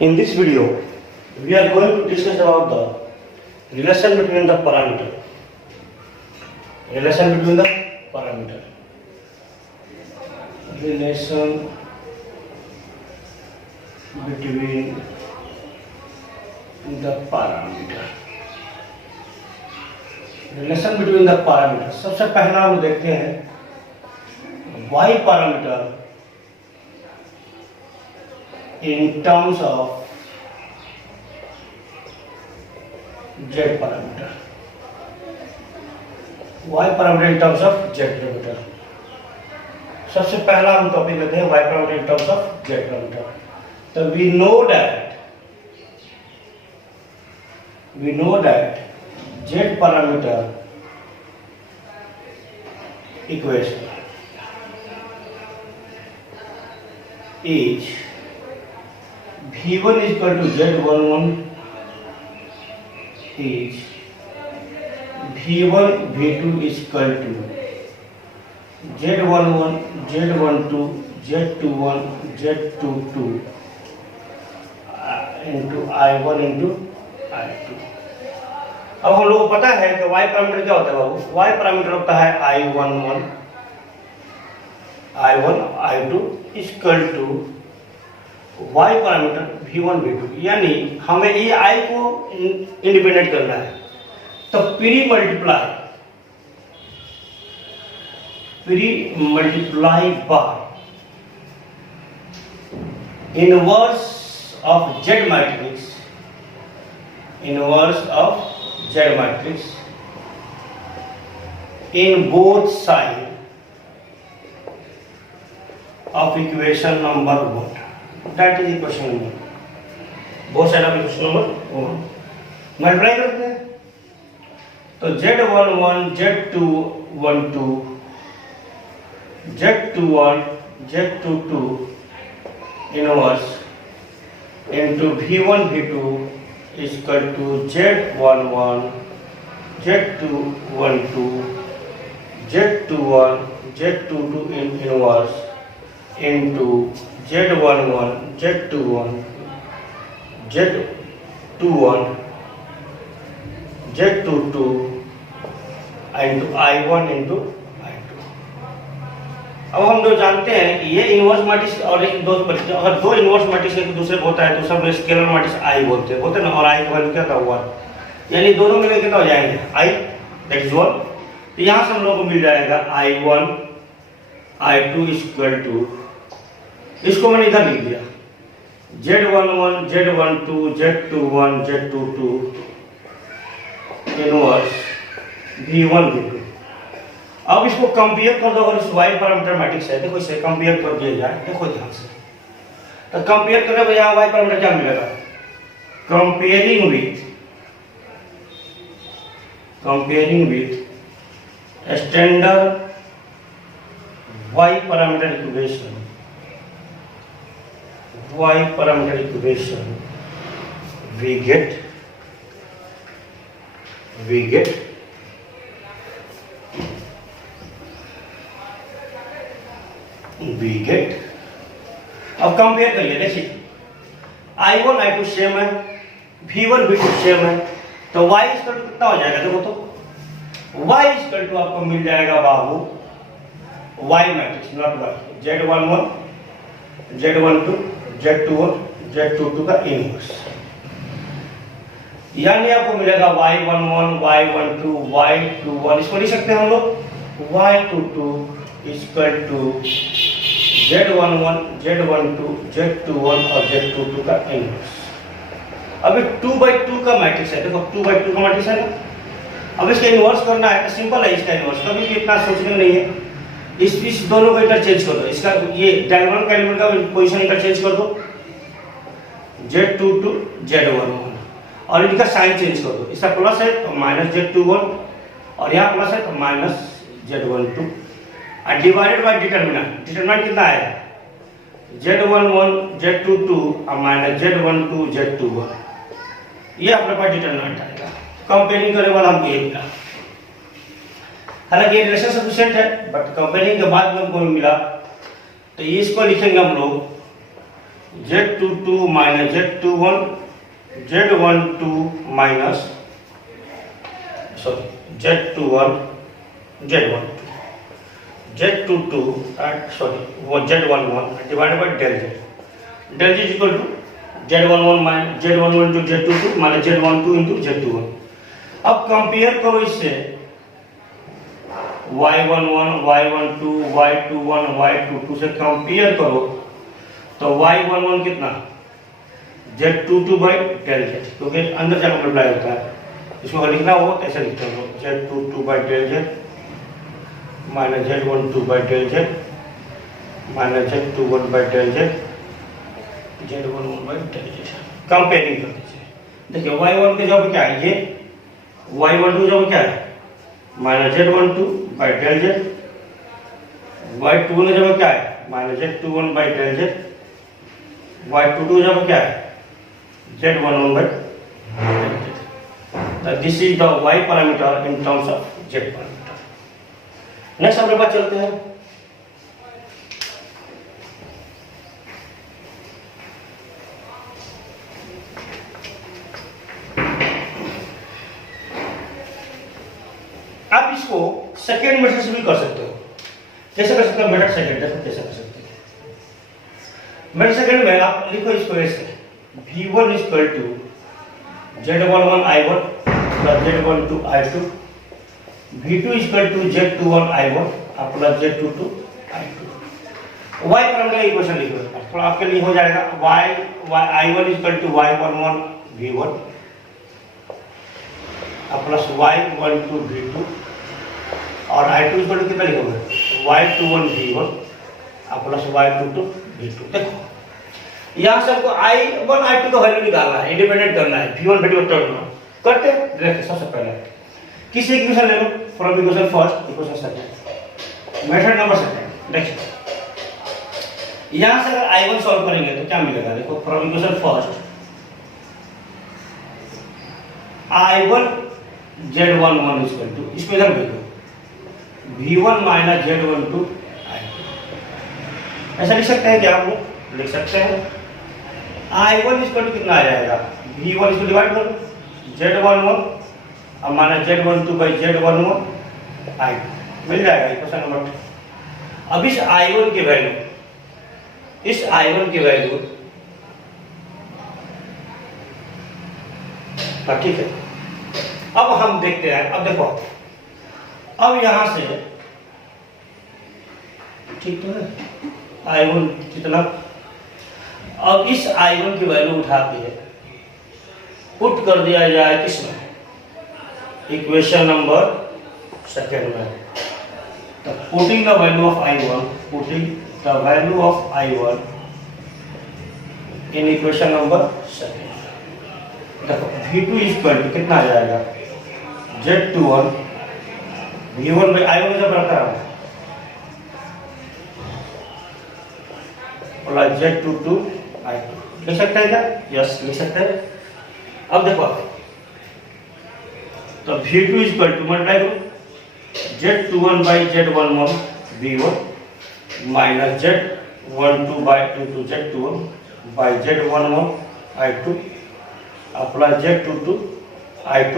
In this video, we are going to discuss about the relation between the parameter. Relation between the parameter. Relation between the parameter. Relation between the parameter. सबसे पहला हम देखते हैं y parameter in terms of z parameter. y parameter in terms of z parameter. सबसे पहला हम topic लेते हैं y parameter in terms of z parameter. So we know that z parameter equation is v1 is equal to z11 is v1 v2 is equal to z11 z12 z21 z22 into i1 into i2. अब हम लोग को पता है कि y parameter क्या होता है बाबू? y पैरामीटर होता है i11 i1 i2 equal to y parameter v1 v2, यानी हमें ये i को इंडिपेंडेंट करना है तो pre multiply by inverse of z matrix, inverse of Z matrix in both sides of equation number 1. That is equation number 1. both side of equation number 1 multiply करते हैं तो Z11 Z212 Z21 Z22 inverse into V1 V2 is equal to Z11 Z212 Z21 Z22 in inverse into Z11 Z21 Z21 Z22 into I1 into I2. अब हम जो जानते हैं कि ये इनवर्स मैट्रिक्स और एक अगर दो इनवर्स मैट्रिक्स एक दूसरे को होता है तो सब स्केलर मैट्रिक्स आई बोलते हैं ना, और आई की वैल्यू क्या था 1, यानी दोनों मिलकर कितना हो जाएंगे आई, दैट इज 1. तो यहाँ से हम लोग को मिल जाएगा I1 I2 इक्वल टू, इसको मैंने इधर लिख दिया Z11 Z12 Z21 Z22 inverse V1 V2. अब इसको कंपेयर कर दो, अगर इस y पैरामीटर मैट्रिक्स है, देखो इसे कंपेयर कर दिया जाए, देखो ध्यान से, तो कंपेयर करें भैया y पैरामीटर क्या मिलेगा? Comparing with standard y parameter equation we get अब कंपेयर करिए, देखिए I1 I2 सेम है, V1 V2 सेम है, तो y इक्वल टू कितना हो जाएगा? देखो तो y इक्वल टू आपको मिल जाएगा बाबू y matrix not y, Z11 Z12 Z21 Z22 का इनवर्स, यानी आपको मिलेगा y11 y12 y21, इसको लिख सकते हैं हम लोग y22 equal to Z11 Z12 Z21 और Z22 का इनवर्स. अभी 2/2 का मैट्रिक्स है, देखो 2/2 का मैट्रिक्स है ना. अब इसका इनवर्स करना है तो सिंपल है, इसका इनवर्स कभी भी इतना सोचना नहीं है. इस दोनों को इंटरचेंज कर दो, इसका ये डायगोनल का एलिमेंट का पोजीशन इंटरचेंज कर दो Z22 Z11 और इनका साइन चेंज कर दो, इसका प्लस है तो माइनस Z21 और यहाँ प्लस है तो माइनस Z12 और डिवाइडेड बाय डिटरमिनेंट कितना आएगा? Z11 Z22 और माइनस Z12 Z21, ये अपने पास डिटरमिनेंट आएगा. कंपेयरिंग करने वाला हमको ये मिला, हालांकि ये रिलेशन सफिशिएंट है बट कंपेयरिंग के बाद में हमको मिला तो इसको लिखेंगे हम लोग Z22 minus Z12 minus sorry Z22 Z11 divided by del Z is equal to Z11 minus Z11 into Z22 minus Z12 into Z21। अब कंपेयर करो इससे Y11 Y12 Y21 Y22 से कंपेयर करो तो Y11 कितना Z22 बाई डेल Z, क्योंकि अंदर जाकर मल्टीप्लाई होता है। इसको अगर लिखना हो ऐसे लिखते हो Z22 by del Z minus Z12 by del Z minus Z21 by del Z Z11 by del Z। Comparing कर दीजिए। देखिए Y1 के जब क्या है, ये Y12 जब क्या है minus Z12 by del Z, Y21 जब क्या है minus Z21 by del Z, Y22 जब क्या है Z11 by this is the Y parameter in terms of Z parameter। Next अपने पास चलते हैं। आप इसको सेकेंड मेथड से भी कर सकते हो। कैसे कर सकते हो मेथड सेकेंड, देखो कैसे कर सकते हो। मेथड सेकेंड में आप लिखो इसको ऐसे V1 is equal to Z11 I1 plus Z12 I2, V2 is equal to Z21 I1 plus Z22 I2। Y parameter equation लिखो, तो आपके लिए हो जाएगा I1 is equal to Y11 V1 plus Y12 V2 और I2 is equal to कितना लिखोगे Y21 V1 plus Y22 V2। देखो यहाँ से हमको I1 I2 का वैल्यू निकालना है, इंडिपेंडेंट करना है, V1 V2 करना करते हैं। देखिए सबसे पहले किस इक्वेशन ले लो, from equation first equation second, method number second. देखिए यहाँ से अगर I1 सॉल्व करेंगे तो क्या मिलेगा, देखो from equation first I1 Z11 is equal to, इसमें इधर देखो V1 माइनस Z12 I2। ऐसा लिख सकते हैं क्या, आप लोग लिख सकते हैं I1 इक्वल टू कितना आ जाएगा V1 इसको डिवाइड करो Z11 और minus Z12 by Z11 I2 मिल जाएगा इक्वेशन नंबर 2। अब इस I1 की वैल्यू ठीक है। अब हम देखते हैं, अब देखो अब यहां से ठीक तो है I1 कितना, अब इस I1 की वैल्यू उठा के पुट कर दिया जाए किसमें, इक्वेशन नंबर सेकेंड में। तो putting the value of I1 in equation number second. देखो V2 इक्वल टू कितना आ जाएगा Z21 V1 बाई I1 जब रखा है प्लस Z22 I2 लिख सकते हैं क्या, यस लिख सकते हैं। अब देखो तो V2 इक्वल टू मल्टीप्लाई करो Z21 by Z11 V1 minus Z12 by into Z21 by Z11 I2 plus Z22 I2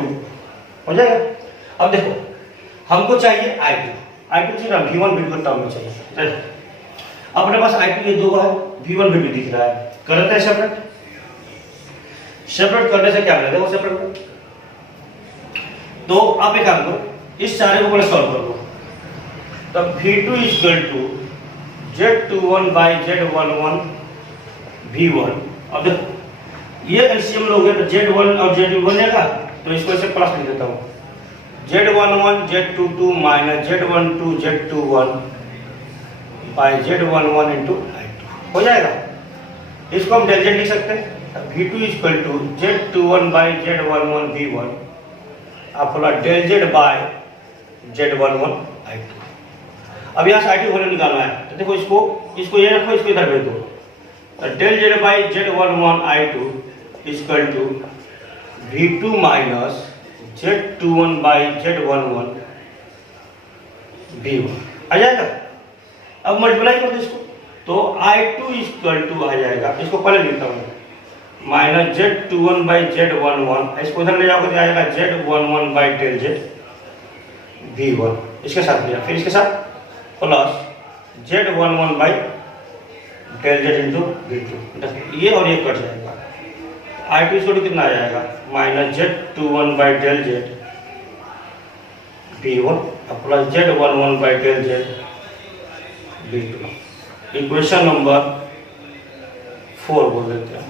हो जाएगा। अब देखो हमको चाहिए I2 चाहिए V1 V2 टर्म में चाहिए। अपने पास I2 ये दो है, V1 V2 दिख रहा है, करते हैं सेपरेट करने से क्या मिलेगा वो सेपरेट करो। तो आप एक काम करो, इस सारे को पहले सॉल्व कर लो। तो V2 equal to Z21 by Z11 V1। अब देखो ये एलसीएम लोगे तो Z1 और Z2 बनेगा, तो इसको ऐसे प्लस लिख देता हूँ Z11 Z22 minus Z12 Z21 by Z11 into I2 हो जाएगा। इसको हम डेल Z लिख सकते हैं V2 equal to Z21 by Z11 V1 अपना del Z by Z11 I2। अब यहाँ से I2 वैल्यू निकालना है, तो देखो इसको ये रखो, इसको इधर भेज दो। तो del Z by Z11 I2 equal to V2 minus Z21 by Z11 V1 आ जाएगा। अब मल्टीप्लाई कर दो इसको, तो I2 इक्वल टू आ जाएगा, इसको पहले लिखता हूँ, माइनस Z21/Z11, इसको उधर ले जाओगे तो आ जाएगा Z11 by del Z V1, इसके साथ लिया, फिर इसके साथ plus Z11 by del Z into V2, ये और ये कट जाएगा। I2 छोड़ कितना आ जाएगा, minus Z21 by del Z V1 plus Z11 by del Z V2। Equation number 4 बोल देते हैं।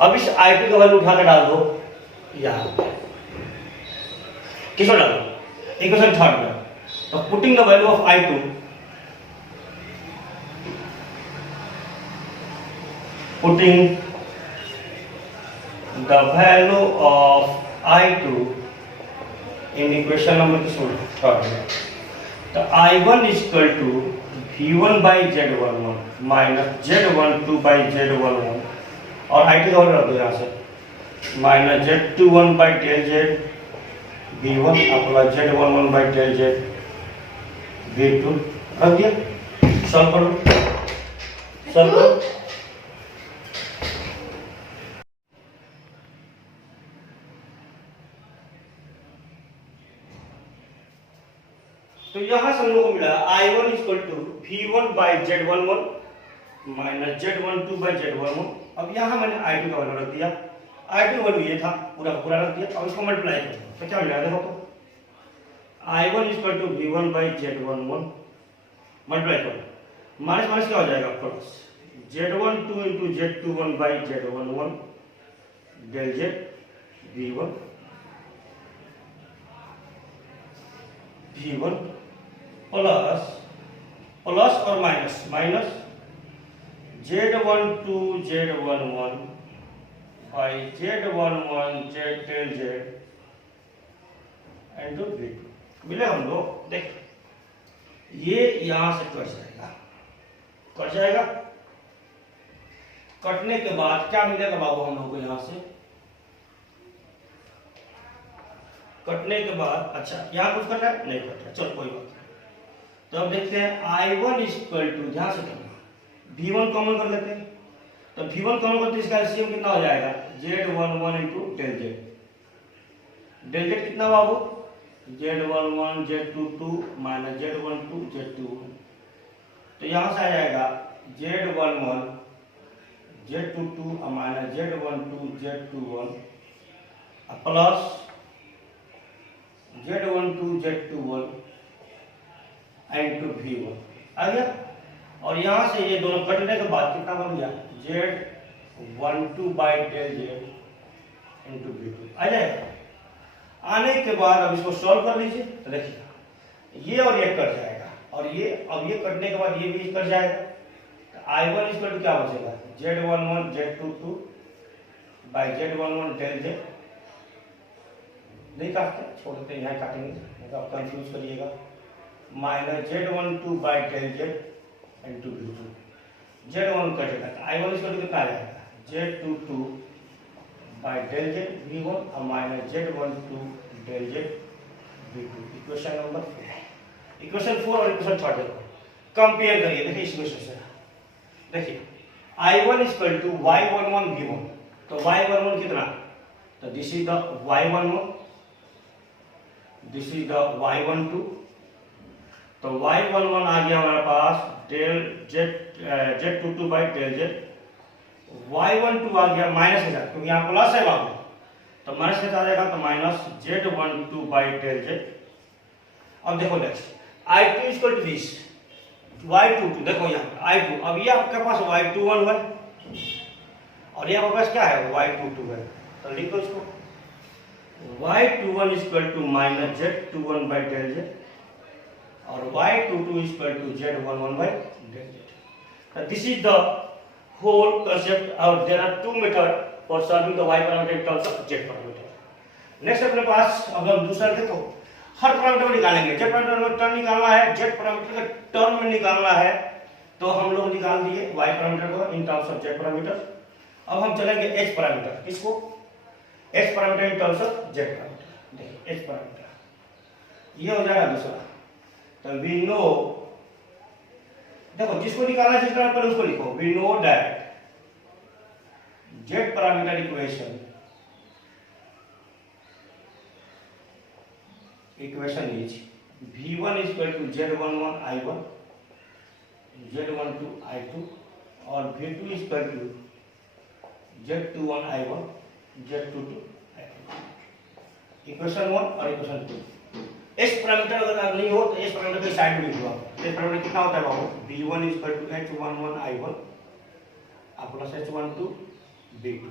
अब इस I2 का वैल्यू उठा के डाल दो यहाँ, किसमें डालो, इक्वेशन 3 में। तो putting the value of I2, putting the value of I2 in equation number किसमें 3 में। तो I1 equal to V1 by Z11 minus Z12 by Z11, और I2 का वैल्यू रख दो यहाँ से, minus Z21 by del Z V1 plus Z11 by del Z V2 रख दिया। सॉल्व करो, सॉल्व करो। तो यहां से हम लोग को मिला I1 equal to V1 by Z11 minus Z12 by Z11। अब यहां मैंने I2 का वैल्यू रख दिया, I2 वैल्यू ये था, पूरा पूरा रख दिया। अब इसको मल्टीप्लाई करो तो क्या मिला, देखो तो I1 equal to V1 by Z11 multiply करो, माइनस माइनस क्या हो जाएगा, plus Z12 into Z21 by Z11 del Z V1 plus plus और minus minus Z12 Z11 by Z11 Z del Z into V2 मिले हम लोग। देख ये यहां से कट जाएगा, कट जाएगा। कटने के बाद क्या मिलेगा बाबू हम लोग को, यहां से कटने के बाद, अच्छा यहाँ कुछ करना है, नहीं करना, चलो कोई बात नहीं। तो अब देखते हैं I1 इक्वल टू, ध्यान से करना, V1 कॉमन कर लेते हैं। तो V1 कॉमन करते इसका एलसीएम कितना हो जाएगा, Z11 into del Z. Del Z कितना बाबू, Z11 Z22 minus Z12 Z21। तो यहाँ से आ जाएगा Z11 Z22 minus Z12 Z21 plus Z12 Z21 into V1 आ गया। और यहां से ये दोनों कटने के बाद कितना बन गया, Z12 by del Z into V2 आ जाएगा। आने के बाद अब इसको सॉल्व कर लीजिए, तो देखिए ये और ये कट जाएगा, और ये अब ये कटने के बाद ये भी कट जाएगा। तो I1 इक्वल टू क्या बचेगा, Z11 Z22 by Z11 del Z, नहीं काटते, छोड़ देते हैं, यहाँ काटेंगे नहीं तो आप कंफ्यूज करिएगा, minus Z12 by del Z into V2। Z1 कटेगा तो I1 इक्वल टू कितना आ जाएगा, Z22 by del Z V1 और minus Z12 del Z V2। Equation number 4, equation 4 और इक्वेशन 3 कंपेयर करिए। देखिए इस इक्वेशन से, देखिए I1 equal to Y11 V1, तो Y11 कितना, तो this is the Y11, this is the Y12। तो Y11 आ गया हमारे पास del Z22 by del Z, Y12 आ गया माइनस के साथ, क्योंकि यहाँ प्लस है बाबू, तो माइनस के साथ आ जाएगा, तो minus Z12 by del Z. अब देखो next I2 equal to this Y22, देखो यहाँ I2, अब ये आपके पास Y21 है और ये आपके पास क्या है, Y22 है। तो लिखो इसको, Y21 equal to minus Z21 by del Z और Y22 equal to Z11 by del Z. This is the whole concept, और there are two method for solving the y parameter in terms of z parameter. Next अपने पास अब हम दूसरा देखो, हर parameter को निकालेंगे। z parameter में टर्म निकालना है, z पैरामीटर का टर्म में निकालना है, तो हम लोग निकाल दिए y पैरामीटर को इन टर्म्स ऑफ z पैरामीटर। अब हम चलेंगे h पैरामीटर, किसको, h parameter in terms of z parameter. देखिए h पैरामीटर ये हो जाएगा दूसरा, तो वी नो देखो जिसको निकालना है जिसका पर उसको लिखो। We know that Z parameter equation is V1 is equal to Z11 I1, Z12 I2 और V2 is equal to Z21 I1, Z22 I2। Equation 1 और इक्वेशन 2। एस पैरामीटर अगर नहीं हो तो एस पैरामीटर की साइड में लिखो। एस पैरामीटर कितना होता है बाबू? V1 is equal to H11 I1 plus H12 V2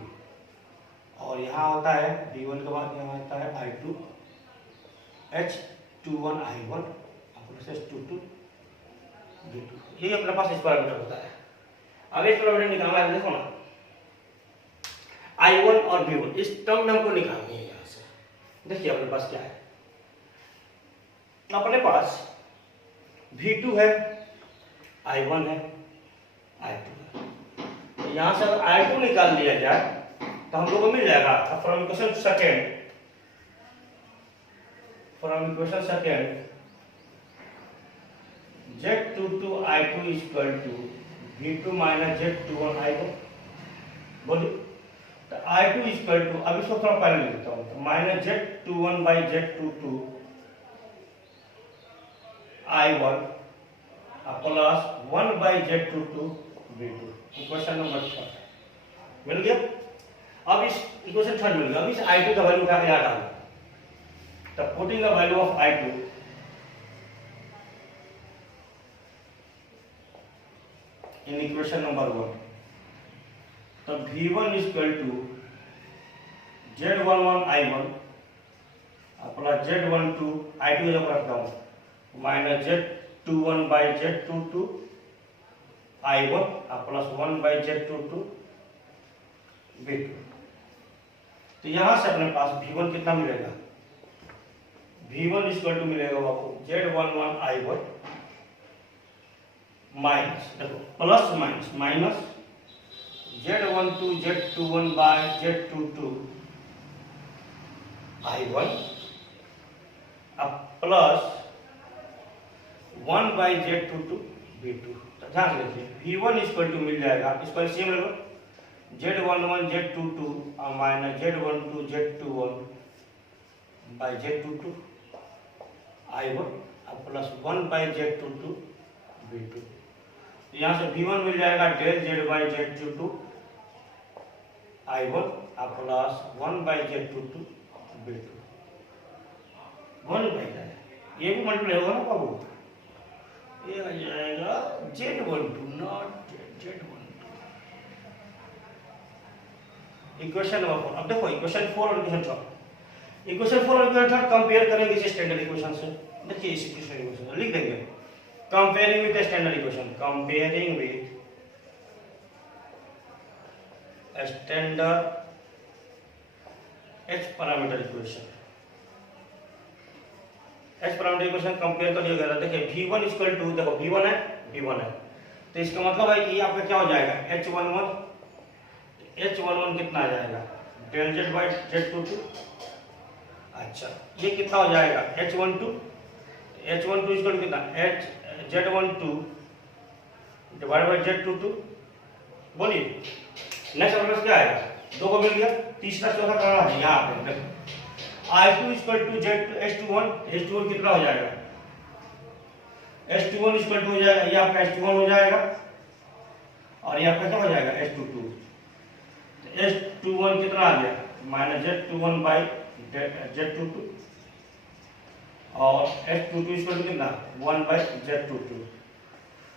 और यहाँ होता है V1 के बाद यहाँ आता है I2 H21 I1 plus H22 V2। ये अपने पास इस पैरामीटर होता है। अब इस पैरामीटर निकालना है, देखो ना I1 और V1 इस टर्म में हमको निकालनी है। यहाँ से देखिए अपने पास क्या है, अपने पास V2 है, I1 है, I2 है। तो यहाँ से अगर I2 निकाल लिया जाए तो हम लोग को मिल जाएगा from equation second Z22 I2 is equal to V2 minus Z21 I1। बोलिए तो I2 is equal to, अब इसको थोड़ा पहले लिखता हूँ, minus Z21 by Z22 I1 plus 1 by Z22 V2। Equation number 3 मिल गया। अब इस इक्वेशन 3 मिल गया। अब इस I2 का वैल्यू उठा के यहाँ डालो। तो putting the value of I2 in equation number 1, तो V1 is equal to Z11 I1 plus Z12 I2 जब रखता हूँ minus Z21 by Z22 I1 plus 1 by Z22 V2। तो यहां से अपने पास V1 कितना मिलेगा? V1 is equal to मिलेगा आपको Z11 I1 माइनस, देखो plus minus Z12 Z21 by Z22 I1 plus 1 by Z22 V2। ध्यान से देखिए V1 is equal to मिल जाएगा, इसको सेम लो Z11 Z22 minus Z12 Z21 by Z22 I1 plus 1 by Z22 V2। यहाँ से V1 मिल जाएगा del Z by Z22 I1 plus 1 by Z22 V2। 1 by ये भी मल्टीप्लाई होगा ना बाबू, ये आ जाएगा Z12 not Z12। Equation number 4। अब देखो इक्वेशन 4 और इक्वेशन 3 कंपेयर करेंगे इस स्टैंडर्ड इक्वेशन से। देखिए इस इक्वेशन लिख देंगे comparing with standard equation, comparing with standard H parameter equation. H parameter equation compare कर दिया। देखिए V1 इक्वल टू, देखो V1 है तो इसका मतलब है कि आपका क्या हो जाएगा H11 कितना आ जाएगा डेल Z बाई Z22। अच्छा ये कितना हो जाएगा H12 इक्वल कितना Z12 डिवाइड बाई Z22। बोलिए नेक्स्ट अपने पास क्या आएगा? 2 को मिल गया, तीसरा चौथा करना है यहाँ पे। I2 इक्वल टू H21 कितना हो जाएगा? H21 इक्वल टू हो जाएगा, ये आपका H21 हो जाएगा और ये आपका क्या हो जाएगा H22। H21 कितना आ गया माइनस Z21 बाई Z22 और H22 इक्वल टू कितना 1 बाई Z22।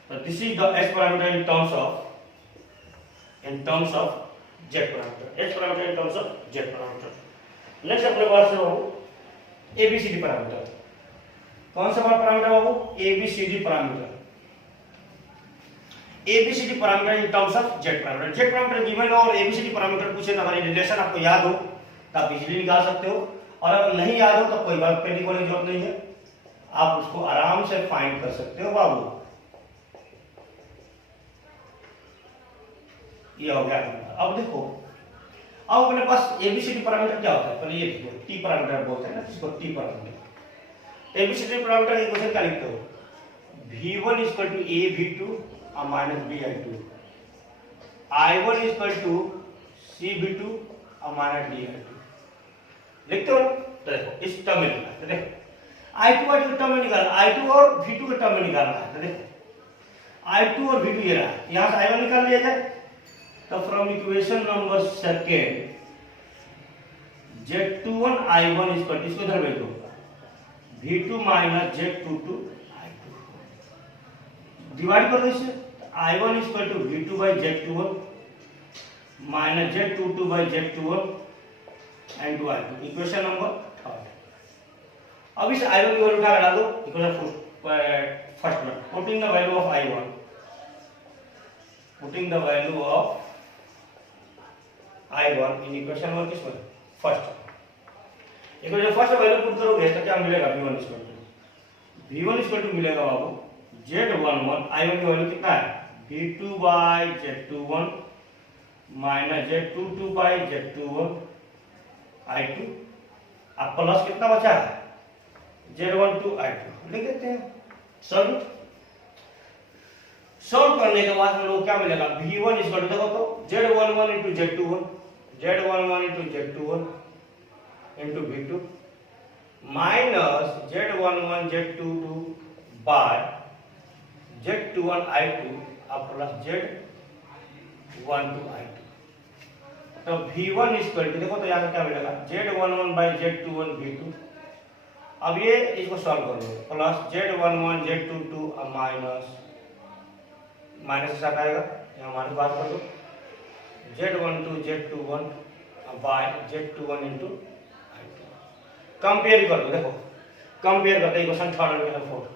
तो this is the H parameter in terms of Z parameter, H parameter in terms of Z parameter. Next अपने पास है बाबू ABCD पैरामीटर। कौन सा parameter Babu? ABCD parameter. ABCD parameter in terms of Z parameter. Z parameter given हो और ABCD parameter पूछे तो हमारी relation आपको याद हो तो आप इजीली निकाल सकते हो, और अगर नहीं याद हो तो कोई बात पेंडिंग होने की जरूरत नहीं है, आप उसको आराम से फाइंड कर सकते हो बाबू। ये हो गया। अब देखो अब अपने पास ABCD पैरामीटर क्या होता है? पहले ये देखो T पैरामीटर बोलते हैं ना, इसको T parameter. ABCD parameter equation क्या लिखते हो? V1 equal to A V2 minus B I two, I1 is equal to C B two minus D I two. लिखते हो ना, तो देखो इस टर्म में निकालना है, तो देखो I2 टर्म में निकालना, I2 और V2 के टर्म में निकालना है, तो देखो I2 और V2 ये रहा, यहाँ से I1 निकाल लिया जाए, तो from equation number second Z21 I1 is equal, इसको इधर भेज दो, V2 minus Z22 I2, divide कर दो इससे, I1 is equal to V2 by Z21 minus Z22 by Z21 and to I2, equation number third. अब इस I1 की वैल्यू क्या लगा दो, इक्वेशन फर्स्ट में, putting the value of I1, putting the value of I1 in equation number किसमें, first. Equation first value put करोगे तो क्या मिलेगा, V1 equal to, V1 equal to मिलेगा बाबू Z11, I1 की वैल्यू कितना है, V2 by Z21 minus Z22 by Z21 I2, अब प्लस कितना बचा है, Z12 I2, लिख देते हैं। सॉल्व करने के बाद हम लोग क्या मिलेगा, V1 इक्वल टू, देखो तो Z11 into Z21, Z11 into Z21 into V2 minus Z11 Z22 by Z21 I2 अब प्लस Z12 I2, तो V1 इक्वल टू, देखो तो यहाँ क्या मिलेगा, Z11 बाई Z21 V2। अब ये इसको सॉल्व कर लो, प्लस Z11 Z22 अब माइनस के साथ आएगा, यहाँ माइनस बात कर दो, Z12 Z21 by Z21 into I2, compare कर दो, देखो कंपेयर करते हैं क्वेश्चन थर्ड में, fourth,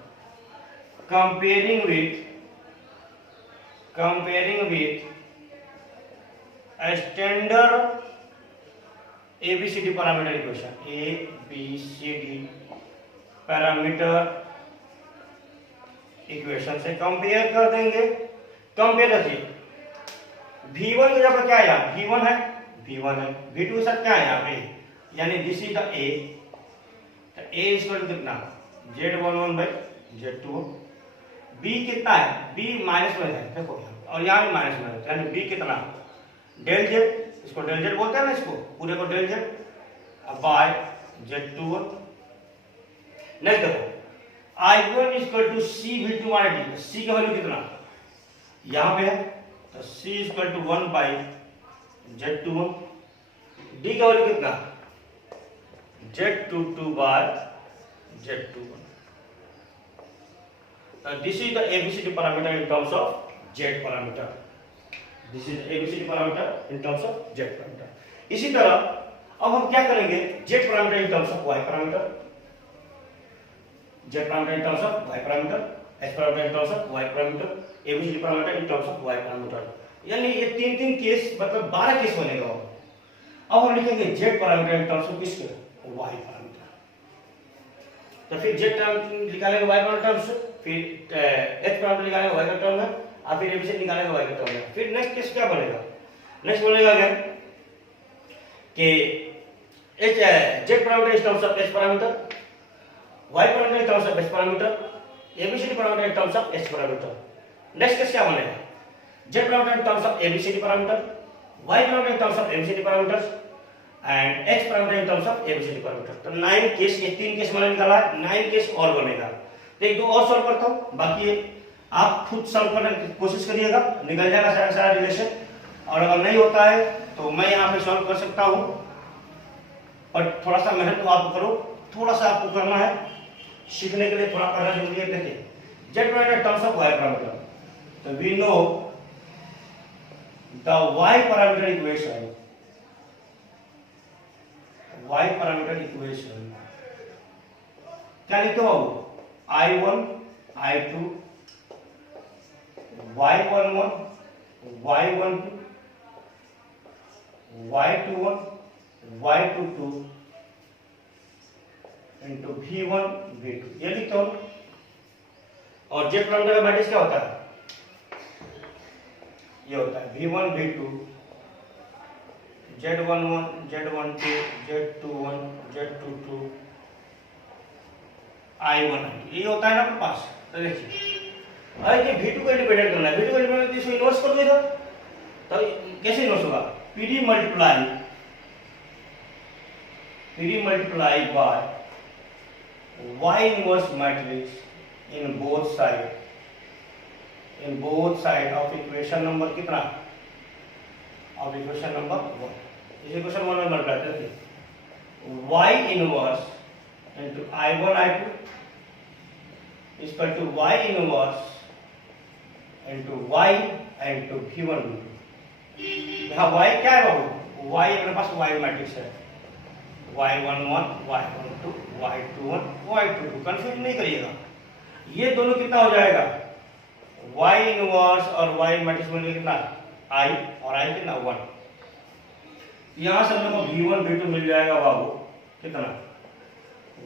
comparing with standard ABCD parameter equation, ABCD parameter equation से कंपेयर कर देंगे। कंपेयर रखिए, V1 की जगह क्या है, यहाँ V1 है, V1 है, V2 के साथ क्या है यहाँ पे, यानी दिस इज द A, तो A इक्वल टू कितना, Z11 बाई Z21, B कितना है, B माइनस में है, देखो और यहाँ भी माइनस में है, यानी B कितना, डेल जेड, इसको डेल जेड बोलते हैं ना, इसको पूरे को del Z bye Z21। Next देखो I1 equal to C V2 minus D, C का वैल्यू कितना यहाँ पे है, तो C equal to 1 by Z21, D का वैल्यू कितना Z22 by Z21। This is the ABCD parameter in terms of Z parameter, this is ABCD parameter in terms of Z parameter. इसी तरह अब हम क्या करेंगे, Z parameter in terms of Y parameter, Z parameter in terms of Y parameter, H parameter in terms of Y parameter, ABCD parameter in terms of Y parameter, यानी ये तीन case, मतलब 12 केस बनेगा। अब हम लिखेंगे Z parameter in terms of किसके, Y parameter, तो फिर Z निकालेंगे Y पैरामीटर टर्म्स, फिर H पैरामीटर निकालेंगे Y का टर्म है, और फिर ABCD निकालेंगे Y का टर्म है। फिर नेक्स्ट केस क्या बनेगा, नेक्स्ट बनेगा अगेन कि Z parameter in terms of H parameter, Y parameter in terms of H parameter, ABCD parameter in terms of H parameter. Next case क्या बनेगा, Z parameter in terms of ABCD parameter, Y parameter in terms of ABCD parameters and H parameter in terms of ABCD parameter. तो 9 case, ये 3 case मैंने निकाला है, 9 case और बनेगा। तो एक दो और सॉल्व करता हूं, बाकी आप खुद सॉल्व करने की कोशिश करिएगा, निकल जाएगा सारा रिलेशन, और अगर नहीं होता है तो मैं यहाँ पे सॉल्व कर सकता हूँ, और थोड़ा सा मेहनत तो आप करो, थोड़ा सा आपको करना है, सीखने के लिए थोड़ा करना जरूरी है। देखिए Z parameter terms of Y parameter, तो we know the Y parameter equation, Y parameter equation क्या लिखते हो, I1 I2 Y11 Y12 Y21 Y22 into V1 V2, ये लिखते हो। और Z पैरामीटर का मैट्रिक्स क्या होता है, ये होता है V1 V2 Z11 Z12 Z21 Z22 I1 ये होता है ना अपने पास। तो देखिए अरे ये V2 को इंडिपेंडेंट करना है, V2 को इंडिपेंडेंट तो इसको इन्वर्स कर दो इधर, तो कैसे इन्वर्स होगा? PD multiply by Y inverse matrix in both side of equation number कितना? Of equation number 1। इस इक्वेशन 1 में मल्टीप्लाई करते Y inverse into I1 I2 is equal to Y inverse into Y into V1 V2। यहाँ Y क्या है बाबू? Y अपने पास Y matrix है, Y11 Y12 Y21 Y22। Confuse नहीं करिएगा, ये दोनों कितना हो जाएगा? Y इनवर्स और Y मैट्रिक्स में कितना? I और I कितना? 1। यहाँ से हम लोग को V1 V2 मिल जाएगा बाबू कितना?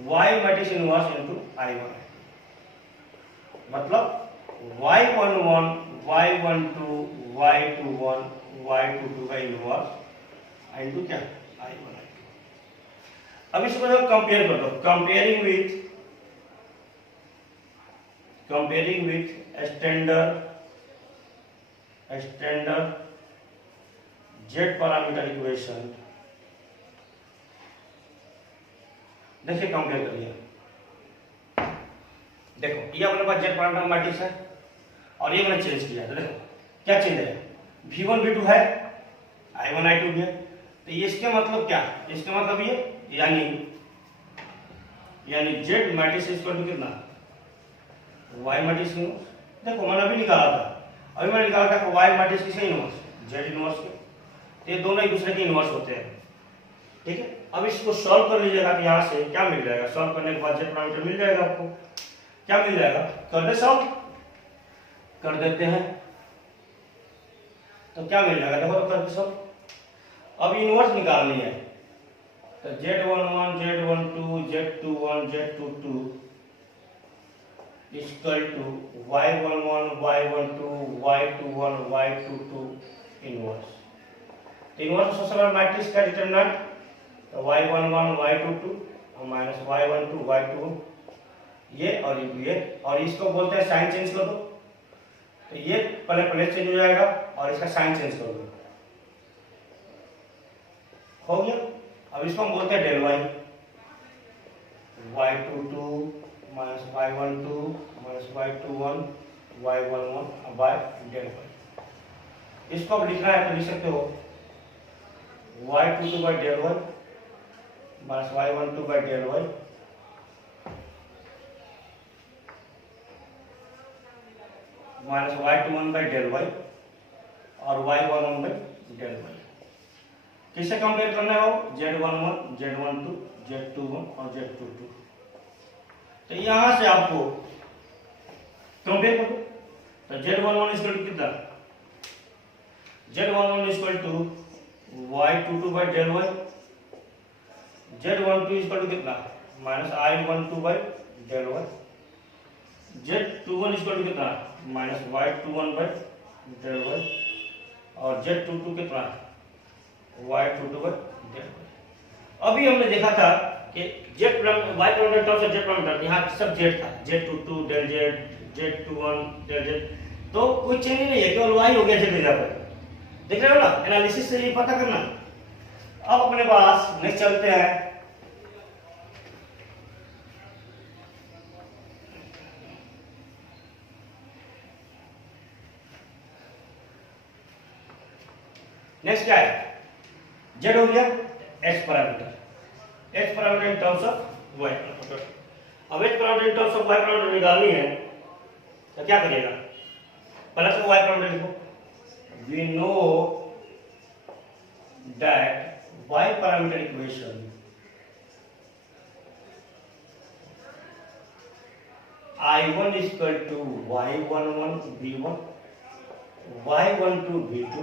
Y matrix inverse into I1, मतलब Y11 Y12 Y21 Y22 का इनवर्स इनटू क्या? I1 I2। अब इसको जब कंपेयर कर दो, comparing with standard Z parameter equation. देखिए कंपेयर करिए, देखो ये अपने पास जेड पैरामीटर मैट्रिक्स है और ये मैंने चेंज किया, तो देखो क्या चेंज है? V1 V2 है, I1 I2 भी है, तो ये इसके मतलब क्या? इसका मतलब ये यानी जेड मैट्रिक्स इक्वल टू कितना? Y matrix inverse. देखो मैंने अभी निकाला था, अभी मैंने निकाला था Y मैट्रिक्स किसके इनवर्स? जेड इनवर्स के। तो ये दोनों एक दूसरे के इनवर्स होते हैं, ठीक है। अब इसको सॉल्व कर लीजिएगा, तो यहाँ से क्या मिल जाएगा? सॉल्व करने के बाद जेड पैरामीटर मिल जाएगा आपको। क्या मिल जाएगा? कर दे सॉल्व, कर देते हैं, तो क्या मिल जाएगा? देखो तो करके सॉल्व। अब इनवर्स निकालनी है, तो Z11 Z12 Z21 Z22 equal to Y11 Y12 Y21 Y22 inverse. तो इनवर्स सोशल मैट्रिक्स का डिटरमिनेंट तो Y11 Y22 और माइनस Y12 Y21, ये और इसको बोलते हैं साइन चेंज कर दो, तो ये पहले प्लेस चेंज हो जाएगा और इसका साइन चेंज कर दो, हो गया। अब इसको हम बोलते हैं del Y, Y22 minus Y12 minus Y21 Y11 by del Y. इसको अब लिखना है तो लिख सकते हो Y22 by del Y minus Y12 by del Y minus Y21 by del Y और Y11 बाय डेल वाई। किससे कंपेयर करना है? वो Z11 Z12 Z21 और Z22। तो यहां से आपको कंपेयर करो, तो Z11 इक्वल टू कितना? Z11 equal to Y22 by del Y, Z12 equal to कितना? Minus I12 by del Y, Z21 equal to कितना? Minus Y21 by del Y और Z22 कितना? Y22 by del Y. अभी हमने देखा था कि Z Y parameter terms of Z parameter, यहाँ सब जेड था, Z22 del Z Z21 del Z, तो कोई चेंज नहीं है, केवल वाई हो गया जेड जगह पर। देख रहे हो ना, एनालिसिस से ये पता करना। अब अपने पास नेक्स्ट चलते हैं, नेक्स्ट क्या है? जेड हो गया, H parameter, H parameter in terms of Y parameter. अब H parameter in terms of Y parameter निकालनी है तो क्या करिएगा? पहले तो वाई पैरामीटर लिखो। We know that Y parameter equation I1 equal to Y11 V1 Y12 V2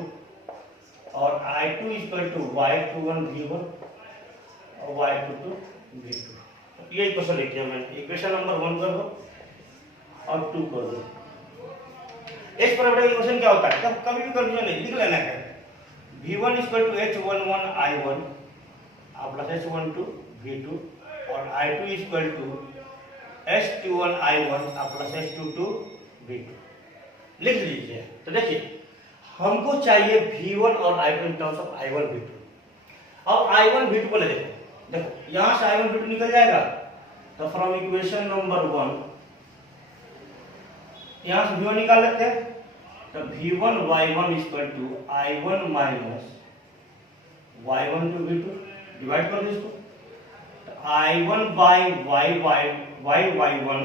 और I2 equal to Y21 V1 और Y22 V2। ये इक्वेशन लिखी है मैंने, इक्वेशन नंबर 1 कर दो और 2 कर दो। एच पैरामीटर इक्वेशन क्या होता है? कभी भी कंफ्यूजन नहीं, लिख लेना है। V1 equal to H11 I1 plus H12 V2 और I2 equal to H21 I1 plus H22 V2। लिख लीजिए। तो देखिए हमको चाहिए V1 और I2 in terms of I1 V2। अब I1 V2 को ले देखो, देखो यहां से I1 V2 निकल जाएगा। तो फ्रॉम इक्वेशन नंबर 1 यहां से V1 निकाल लेते हैं। तो V1 Y1 equal to I1 minus Y1 two V2, divide कर दो इसको। तो I1 by Y1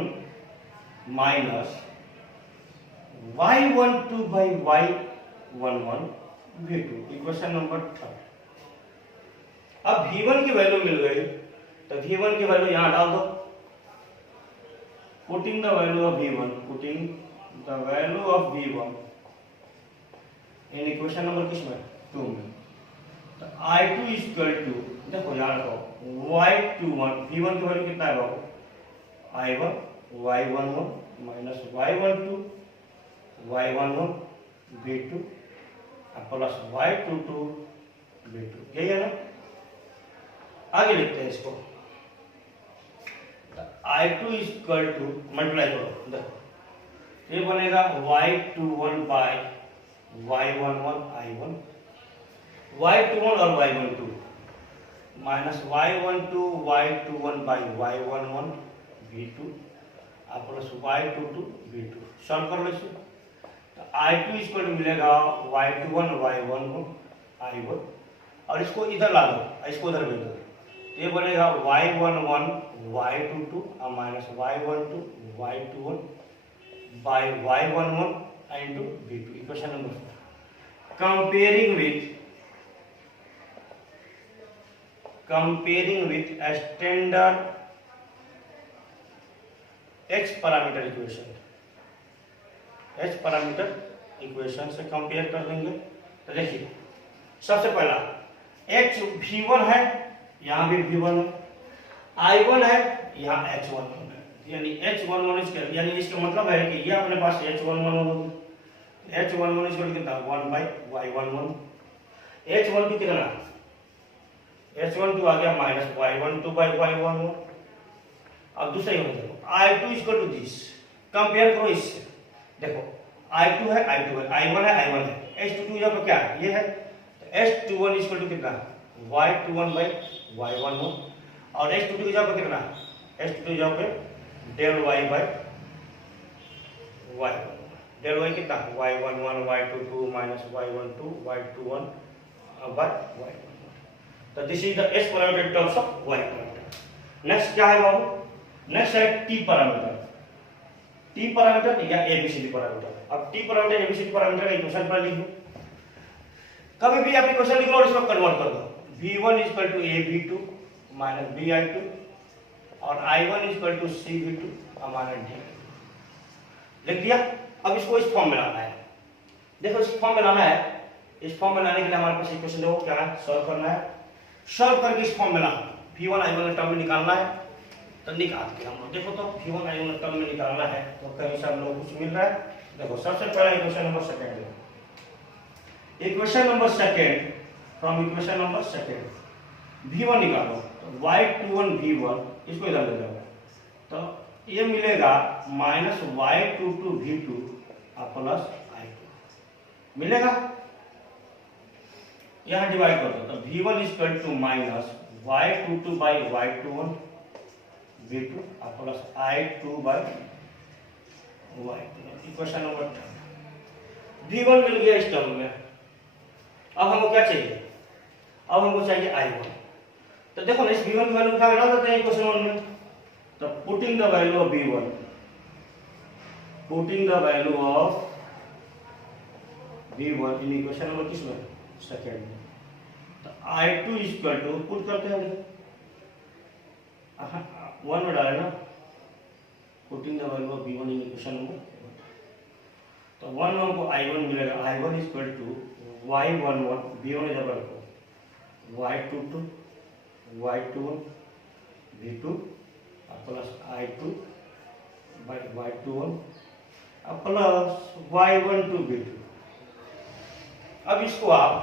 minus Y12 by Y11 V2, equation number 3। अब V1 की वैल्यू मिल गई, तो V1 की वैल्यू यहां डाल दो। Putting the value of V1 in equation number किसमें 2 में। तो I2 इक्वल टू, देखो यहां रखो Y21, V1 की वैल्यू कितना है बाबू, I1 Y11 minus Y12 Y11 V2 plus Y22 V2, यही है ना। आगे लिखते हैं इसको। I2 इक्वल टू मल्टीप्लाई करो, देखो ये बनेगा Y21 bye Y11 I1, Y21 और Y12 minus Y12 Y21 by Y11 V2 plus Y22 V2। Solve कर लो इसे। तो I2 इक्वल टू मिलेगा Y21 Y11 I1, और इसको इधर ला दो, इसको उधर भेज दो। ये बनेगा Y11 Y22 minus Y12 Y21 by Y11 into V2, equation number 4। Comparing with standard H parameter equation से कंपेयर कर देंगे। तो देखिए सबसे पहला H V1 है, यहाँ भी V1 है, I1 है, यहाँ H11 है, यानी H11 इसका, यानी इसका मतलब है कि ये अपने पास H11 होगा। H11 इसका कितना 1 बाई Y11, H12 कितना, H12 आ गया माइनस Y12 बाई Y11। अब दूसरा ही देखो I2 equal to this, compare करो इससे। देखो I2 है, I1 है, H22 यहाँ पर क्या है, ये है। तो H21 इक्वल टू कितना Y21 बाई Y11, और H22 की जगह पर कितना, H22 की जगह पे del Y by Y11, del Y कितना Y11 Y22 minus Y12 Y21 by Y11। तो this is the H parameter in terms of Y parameter. Next क्या है बाबू, नेक्स्ट है T पैरामीटर। T पैरामीटर या ABCD पैरामीटर। अब T parameter ABCD parameter का equation पर लिखो। कभी भी आप इक्वेशन लिख लो और इसको कन्वर्ट कर दो। V1 equal to AV2 minus BI2 और I1 equal to CV2 minus D। लिख दिया। अब इसको इस फॉर्म में लाना है। देखो इस फॉर्म में लाना है। इस फॉर्म में लाने के लिए हमारे पास इक्वेशन देखो क्या है, सॉल्व करना है। सॉल्व करके इस फॉर्म में लाना, V1 I1 टर्म में निकालना है। तो निकाल के हम लोग देखो तो V1 I1 टर्म में निकालना है, तो कहीं से हम लोग कुछ मिल रहा है। देखो सबसे पहला इक्वेशन नंबर सेकंड है, equation number second, from equation number second V1 निकालो। तो Y21 V1 इसको इधर ले जाओ, तो ये मिलेगा minus Y22 V2 plus I2 मिलेगा। यहां डिवाइड कर दो। तो V1 equal to minus Y22 by Y21 V2 plus I2 by Y2, equation number 10। V1 मिल गया इस टर्म में। अब हमको क्या चाहिए, अब हमको चाहिए I1। तो देखो ना इस V1 की वैल्यू उठा के डाल देते हैं इक्वेशन 1 में। तो putting the value of V1, putting the value of V1 in equation number किसमें, सेकंड में। तो I2 इक्वल टू, पुट करते हैं 1 में डाले ना, putting the value of V1 in equation number. तो 1 में हमको I1 मिलेगा। I1 equal to Y11 V1 जब रखो Y22 Y21 V2 plus I2 by Y21 plus Y12 V2। अब इसको आप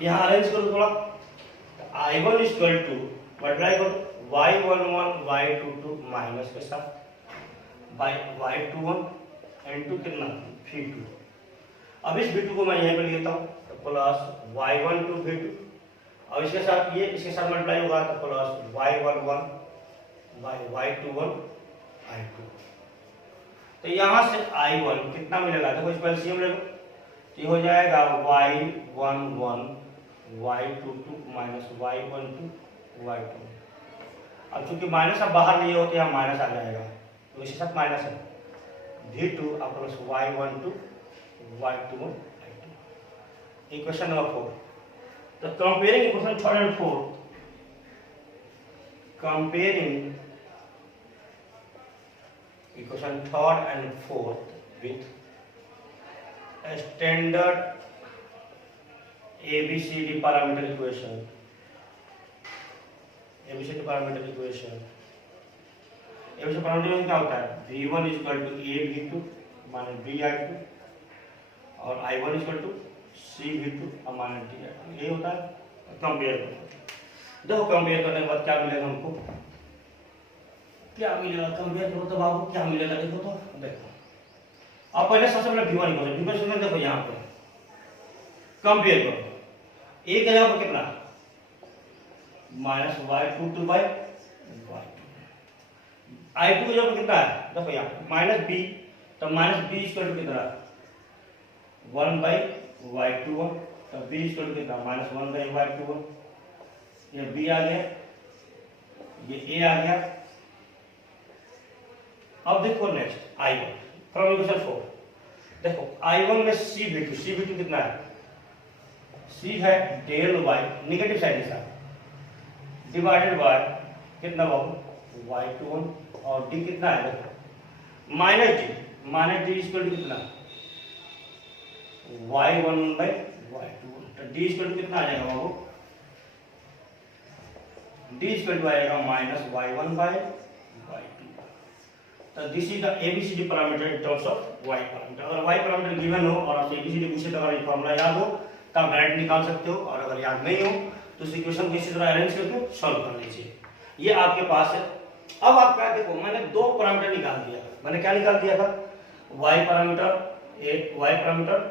यहां अरेंज करो थोड़ा। I1 इक्वल टू मल्टीप्लाई करो Y11 Y22 माइनस के साथ बाई y21 इंटू कितना v2। अब इस v2 को मैं यहीं पर लेता हूँ तो प्लस y12 v2, और इसके साथ ये इसके साथ मल्टीप्लाई होगा तो plus y11 by y21 i2। तो यहाँ से i1 कितना मिलेगा, देखो इसको एलसीएम ले लो तो ये हो जाएगा y11 y22 minus y12 y2। अब चूंकि माइनस अब बाहर नहीं होते यहाँ माइनस आ जाएगा तो इसके साथ माइनस है v2 और plus y12 y21 i2। Equation number 4। तो comparing equation 3rd and 4th, comparing equation 3rd and 4th with standard ABCD parameter equation, ABCD parameter equation। ABCD parameter में क्या होता है, V1 equal to A V2 minus B I2 और I1 equal to C V2 और minus D I2। ये होता है compare करना। देखो कंपेयर करने के बाद क्या मिलेगा हमको, क्या मिलेगा कंपेयर करो तो बाबू क्या मिलेगा, देखो तो देखो अब पहले सबसे पहले V1 इक्वेशन देखो यहाँ पे कंपेयर करो, एक है यहाँ पर कितना minus y22 by y2, I2 की जगह कितना है देखो यहाँ माइनस b, तो माइनस b इक्वल टू कितना 1 बाई y21, तो b इक्वल टू कितना माइनस 1 बाई y21, ये b आ गया, ये a आ गया। अब देखो नेक्स्ट I1 फ्रॉम इक्वेशन 4, देखो I1 में C V2 कितना है, C है डेल y निगेटिव साइड के साथ डिवाइडेड बाय कितना बाबू y21 और d कितना है देखो माइनस d इक्वल टू कितना y1 बाई y21, तो d इक्वल टू कितना आ जाएगा बाबू, d इक्वल टू आएगा माइनस y1 बाई y2। तो this is the ABCD parameter in terms of y parameter. अगर y पैरामीटर गिवन हो और आपसे ABCD पूछे तो अगर ये फॉर्मूला याद हो तब डायरेक्ट निकाल सकते हो, और अगर याद नहीं हो तो इस इक्वेशन को इसी तरह अरेंज करके सॉल्व कर लीजिए, ये आपके पास है। अब आप क्या देखो मैंने दो पैरामीटर निकाल दिया, मैंने क्या निकाल दिया था y पैरामीटर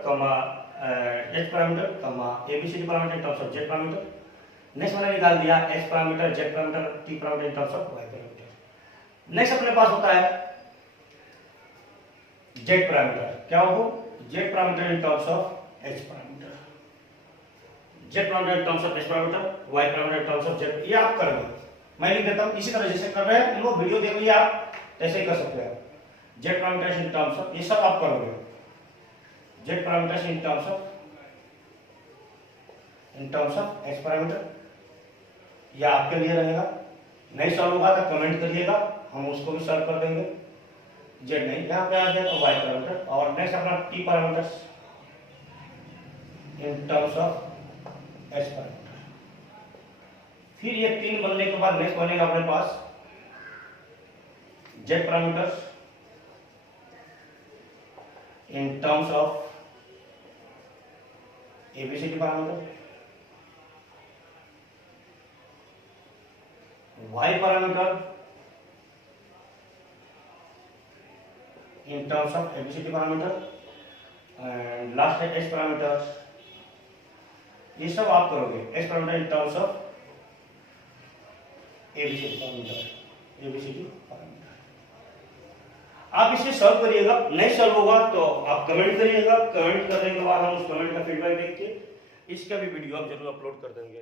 कमा h पैरामीटर कमा ABCD parameter in terms of z parameter. Next मैंने निकाल दिया h parameter z parameter t parameter in terms of y parameter. Next अपने पास होता है z पैरामीटर, क्या हो z parameter in terms of h parameter, z parameter in terms of h parameter, y parameter in terms of z। ये आप करोगे, मैं लिख देता हूं इसी तरह जैसे कर रहे हैं इनको वीडियो देख लिया आप ऐसे ही कर सकते हैं। z parameter in terms of, ये सब आप करोगे z parameter in terms of h parameter, ये आपके लिए रहेगा। नहीं सॉल्व होगा तो कमेंट करिएगा, हम उसको भी सॉल्व कर देंगे। z नहीं यहाँ पे आ गया तो y पैरामीटर, और नेक्स्ट अपना t parameter in terms of h parameter. फिर ये तीन बनने के बाद नेक्स्ट बनेगा अपने पास z parameter in terms of ABCD parameter, y parameter in terms of ABCD parameter, and last है h parameter। ये सब आप करोगे h parameter in terms of ABCD parameter। आप इसे सॉल्व करिएगा, नहीं सॉल्व होगा तो आप कमेंट करिएगा, कमेंट करने के बाद हम उस कमेंट का फीडबैक देख के इसका भी वीडियो आप जरूर अपलोड कर देंगे।